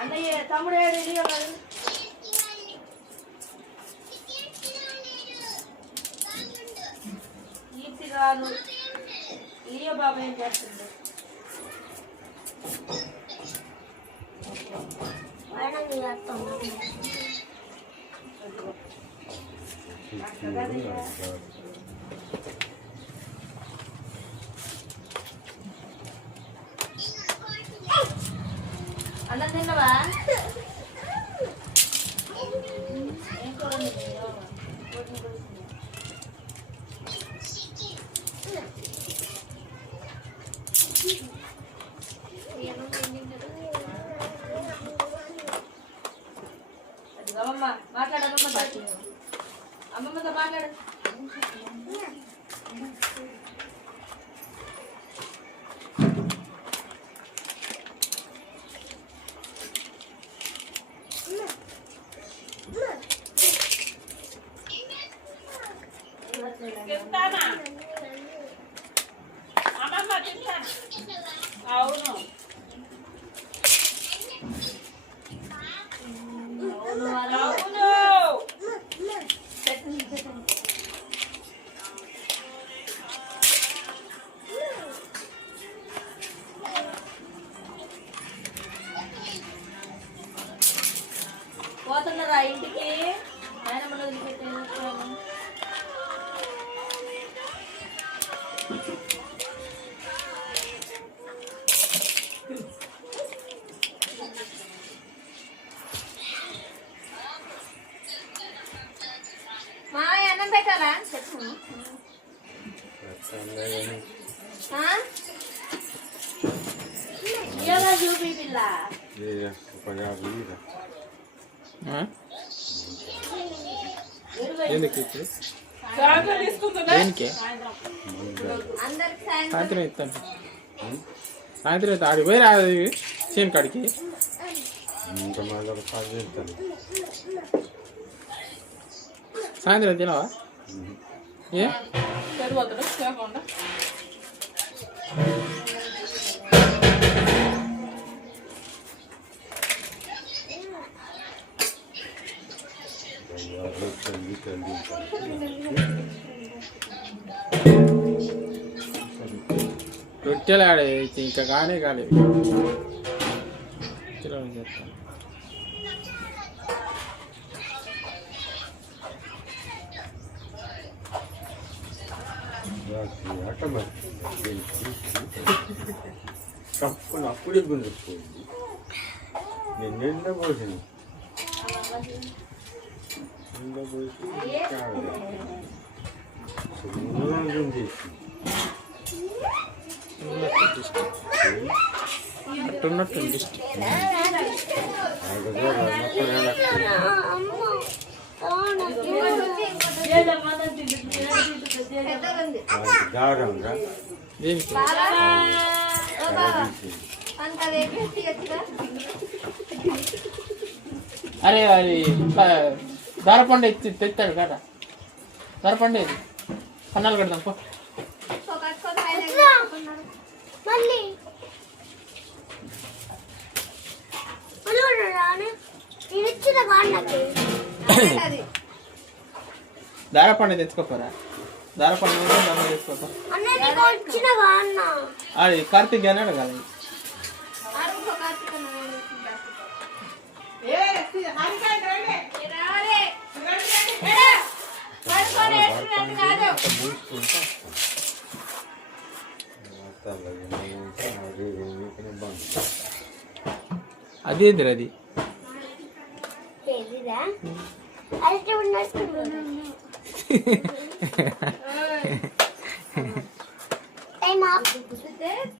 అన్నయ్య తమ్ముడు ఈప్తిగాను లియో బాబా ఏం చేస్తుంది? అన్నం తిన్నవా? అమ్మమ్మ మాట్లాడు, అమ్మమ్మతో మాట్లాడు. అవును పోతున్నారా ఇంటికి? నాయనమ్మని వదిలిపెట్టాను. మా అన్నం పెట్టాలా? చూపి పిల్ల సాయంత్రం ఇస్తాను. సాయంత్రం ఇస్తా. ఆడికి పోయి రాదు చేను కాడికి. సాయంత్రం తినవా? ఏ రొట్టెలు ఆడే ఇంకా కానే కాలేదు. చెప్తాను. అప్పుడే గుంజుకుపోయింది. నేను ఎండ పోసింది. ఎండ పోసి అట్టున్నట్టు దేనికి అరే అది దారపండు తెస్తాడు కదా. దారపండు ఇది కన్నాలు కడదాం పో. దారపండు తెచ్చుకోపోరా. దారపండు తెచ్చుకోపా. అది కార్తీక్ అన్నాడు కదా. అదేంద్ర అది